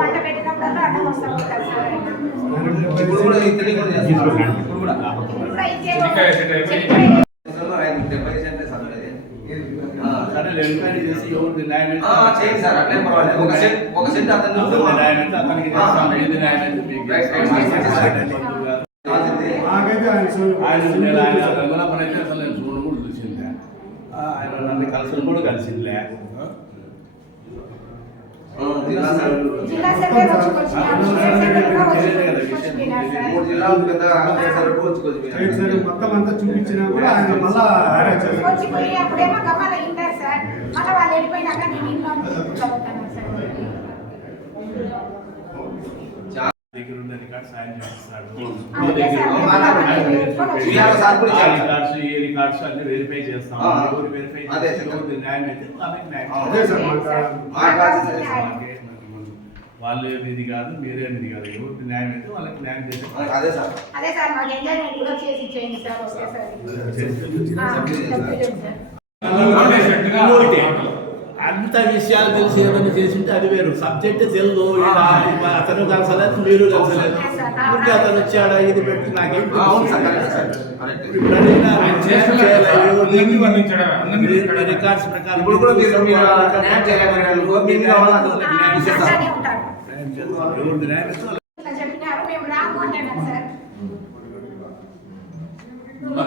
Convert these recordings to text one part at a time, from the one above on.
పంట పెట్టినప్పుడు అడ్డం వస్తాం ఎంక్వైరీ చేసి ఎవరిది న్యాయం చేయండి సార్, అట్లే పర్వాలేదు. ఒక సెంట్ అతను అతనికి ఏది న్యాయం అయితే మీకు ఆయన గంగులప్పని అయితే అసలు నేను చూడడం కూడా చూసిందే, ఆయన నన్ను కలిసి కూడా కలిసిందిలే. జిల్లా సర్వే మొత్తం అంతా చూపించినా కూడా ఆయన మళ్ళా అప్పుడేమో గమ్మాల ఇంటారు సార్, మళ్ళీ వాళ్ళు వెళ్ళిపోయినాక నేను ఇంట్లో చదువుతాను సార్. దగ్గర ఉన్న రికార్డ్స్ ఆయన చేస్తున్నాడు, ఏ రికార్డ్స్ అన్ని వెరిఫై చేస్తాం. ఎవరు వెరిఫై న్యాయం అయితే వాళ్ళు ఏది కాదు, మీరేది కాదు, ఎవరికి న్యాయం అయితే వాళ్ళకి న్యాయం చేస్తాం. అదే సార్ మాకు ఎంజాయ్మెంట్ కూడా చేసి ఇచ్చేయండి సార్. అంత విషయాలు తెలిసి ఏమైనా చేసింటే అది వేరు. సబ్జెక్ట్ తెలుగు, అతను కలిసలేదు, మీరు కలిసలేదు, ఇంకా అతను వచ్చాడా ఇది పెట్టి నాకేం రికార్డ్స్ ప్రకారం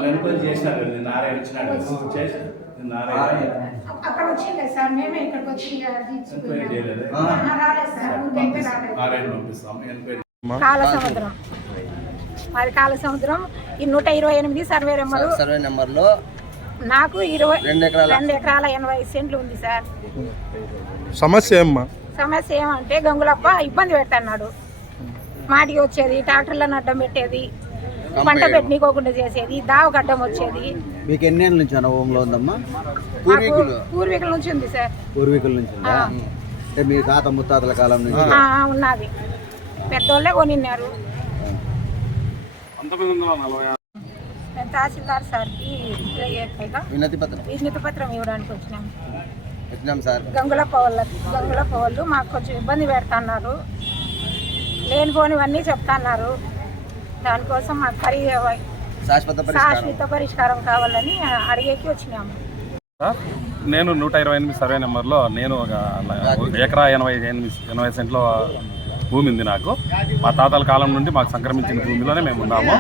ఎంక్వైరీ చేసినారు, నారాయణ వచ్చినాడు, అక్కడ వచ్చింది సార్, మేమే ఇక్కడికి వచ్చి కాల సముద్రం, మరి కాల సముద్రం ఈ 128 సర్వే నెంబర్లో నాకు 2 ఎకరాల 80 సెంట్లు ఉంది సార్. సమస్య ఏమ్మా? సమస్య ఏమంటే గంగులప్ప ఇబ్బంది పెడుతున్నాడు. మాటికి వచ్చేది, ట్రాక్టర్లను అడ్డం పెట్టేది, పంట పెట్టనీకోకుండా చేసేది, దావకు అడ్డం వచ్చేది. మీకు ఎన్ని ఏళ్ళ నుంచి అనుభవంలో ఉందమ్మా? పూర్వీకుల నుంచి ఉంది సార్. పూర్వీకుల నుంచి అంటే మీ తాత ముత్తాతల కాలం నుంచి ఉన్నది, పెద్దోళ్ళే కొనిన్నారు. తహసీల్దార్ సార్కి వినతి పత్రం ఇవ్వడానికి వచ్చినాం సార్. గంగులప్ప వాళ్ళు మాకు కొంచెం ఇబ్బంది పెడుతున్నారు, లేనిపోనివన్నీ చెప్తున్నారు. దానికోసం మాకు శాశ్వత పరిష్కారం కావాలని అడిగేకి వచ్చినాము. నేను 128 సర్వే నెంబర్లో నేను ఒక ఎకరా 80 సెంట్ల భూమి ఉంది నాకు. మా తాతల కాలం నుండి మాకు సంక్రమించిన భూమిలోనే మేము ఉన్నాము.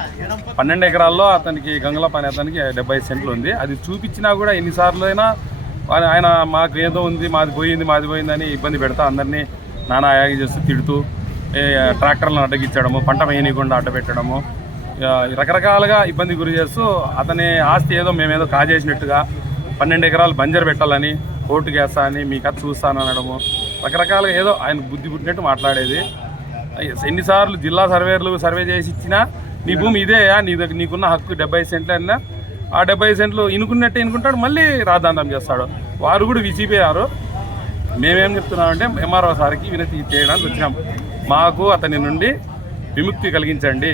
12 ఎకరాల్లో అతనికి గంగులప్ప అనే అతనికి 70 సెంట్లు ఉంది. అది చూపించినా కూడా ఎన్నిసార్లు అయినా ఆయన మాకు ఏదో ఉంది, మాది పోయింది అని ఇబ్బంది పెడతా అందరినీ నానా యాగి చేస్తూ తిడుతూ, ట్రాక్టర్లను అడ్డగించడము, పంట వేయనీయకుండా అడ్డపెట్టడము, రకరకాలుగా ఇబ్బంది గురి చేస్తూ అతని ఆస్తి ఏదో మేమేదో కాజేసినట్టుగా 12 ఎకరాలు బంజరు పెట్టాలని, కోర్టుకు వేస్తా అని, మీ కథ చూస్తాను అనడము, రకరకాలుగా ఏదో ఆయన బుద్ధి పుట్టినట్టు మాట్లాడేది. ఎన్నిసార్లు జిల్లా సర్వే చేసి ఇచ్చినా నీ భూమి ఇదేయా, నీకున్న హక్కు 70 సెంట్లు అన్నా, ఆ 70 సెంట్లు ఇనుకున్నట్టే ఇనుకుంటాడు, మళ్ళీ రాద్ధాంతం చేస్తాడు. వారు కూడా విసిపోయారు. మేమేం చెప్తున్నామంటే ఎంఆర్ఓ సార్కి వినతి చేయడానికి వచ్చినాం. మాకు అతని నుండి విముక్తి కలిగించండి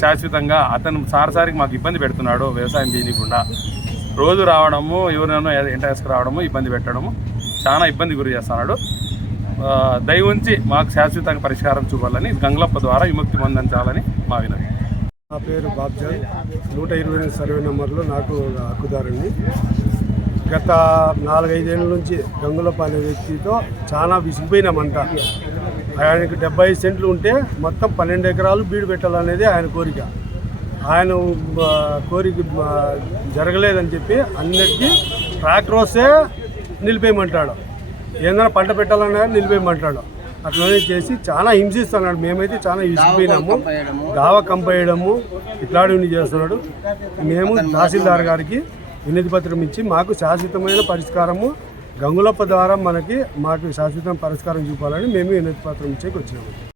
శాశ్వతంగా. అతను సారికి మాకు ఇబ్బంది పెడుతున్నాడు, వ్యవసాయం చేయకుండా రోజు రావడము, ఎవరినో ఎంటర్స్కి రావడము, ఇబ్బంది పెట్టడము, చాలా ఇబ్బంది గురి చేస్తున్నాడు. దయ ఉంచి మాకు శాశ్వతంగా పరిష్కారం చూపాలని, గంగులప్ప ద్వారా విముక్తి పొందించాలని మా వినతి. నా పేరు బాబ్జాన్, 128 సర్వే నెంబర్లో నాకు హక్కుదారుని. గత 4-5 ఏళ్ళ నుంచి గంగులప్ప అనే వ్యక్తితో చాలా విసిగిపోయినామంట. ఆయనకు 70 సెంట్లు ఉంటే మొత్తం 12 ఎకరాలు బీడు పెట్టాలనేది ఆయన కోరిక. ఆయన కోరిక జరగలేదని చెప్పి అన్నిటికీ ట్రాక్టర్ వస్తే నిలిపేయమంటాడు, ఏదైనా పంట పెట్టాలన్నా నిలిపేయమంటాడు. అట్లనే చేసి చాలా హింసిస్తున్నాడు. మేమైతే చాలా విసిగిపోయినాము. దావా కంపేయడము ఇట్లాంటివన్నీ చేస్తున్నాడు. మేము తహసీల్దార్ గారికి వినతి పత్రం ఇచ్చి మాకు శాశ్వతమైన పరిష్కారము గంగులప్ప ద్వారా మాకు శాశ్వతమైన పరిష్కారం చూపాలని మేము వినతి పత్రం ఇచ్చేకి వచ్చినాము.